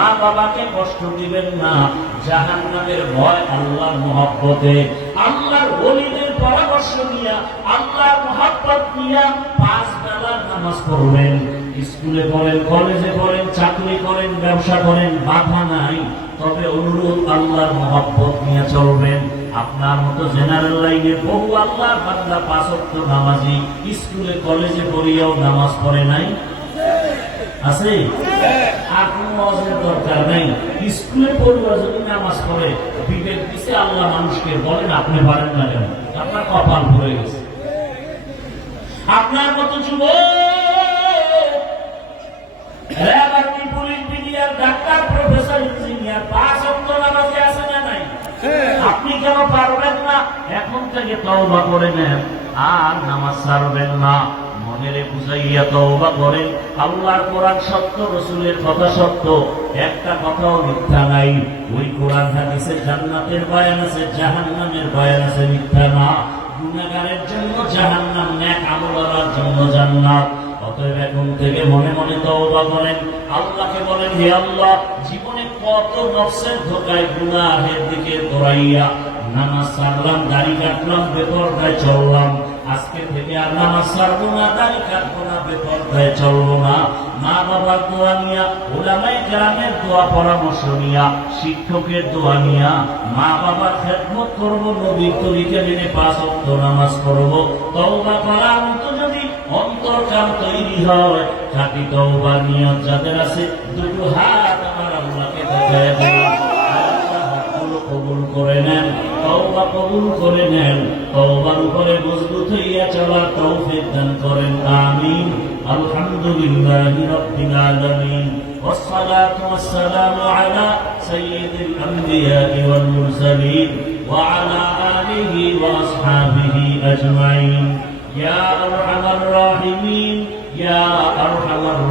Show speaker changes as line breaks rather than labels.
মা বাবাকে কষ্ট দিবেন না। ভয় আল্লাহর মহব্বতে। আল্লাহর ওলিদের পরামর্শ নিয়া, আল্লাহর নিয়া পাঁচ বেলার নামাজ পড়বেন। স্কুলে পড়েন, কলেজে পড়েন, চাকরি করেন, ব্যবসা করেন, বাধা নাই। তবে অনুরোধ আল্লাহর মহব্বত নিয়ে চলবেন। আপনার মতো জেনারেল লাইনে বহু আল্লাহর বান্দা পাঁচত্ব নামাজি, স্কুলে, কলেজে পড়িয়াও নামাজ পড়ে নাই। আছে? দরকার নাই। স্কুলে পড়ুয়া যদি নামাজ পড়ে, বিবেক দিছে, আল্লাহ মানুষকে বলেন আপনি পারেন না কেন? আপনার কপাল ভরে গেছে। আপনার মতো যুব আপনি কেন পারবেন না? এখন থেকে তওবা করে নেন, আর নামাজ ছাড়বেন না। মনেরে বুঝাইয়া তওবা করেন। আল্লাহর কোরআন সত্য, রসুলের কথা সত্য। একটা কথাও মিথ্যা নাই। ওই কোরআন হাদিসের জান্নাতের বয়ান আছে, জাহান্নামের বয়ান আছে, মিথ্যা না। গুনাহগারের জন্য জাহান্নাম নেক আমলার জন্য জান্নাত। অতএব এখন থেকে মনে মনে তওবা করেন। আল্লাহকে বলেন, হে আল্লাহ, জীবনে কত নফসের ধোকায় গুনাহের দিকে দৌড়াইয়া নামাজ ছাড়লাম দাড়ি কাটলাম, বেপরদায় চললাম। আজকে থেকে আর নামাজ ছাড়বো না দাড়ি কাটবো না বেপরদায় চলবো না। মা বাবার দোয়া নিয়া, ওলামাই গ্রামের দোয়া পরামর্শ নিয়া, শিক্ষকের দোয়া নিয়া মা বাবার খেদমত করব, নবীর তরিকে মেনে পাঁচ অক্ট নামাজ পড়ব। তওবা করার মতো যদি অন্তরকাল তৈরি হয়, খাটি তওবা নিয়ত যাদের আছে, দুটো হাত আমার আল্লাহকে দেখায় কবুল করে নেন তওবার উপরে মজবুত হইয়া চলার তৌফিক দান করেন আমিন আলহামদুলিল্লাহি রাব্বিল আলামিন والصلاة والسلام على سيد الأنبياء والمرسلين وعلى آله وأصحابه أجمعين يا أرحم الراحمين يا أرحم الراحمين يا أرحم الراحمين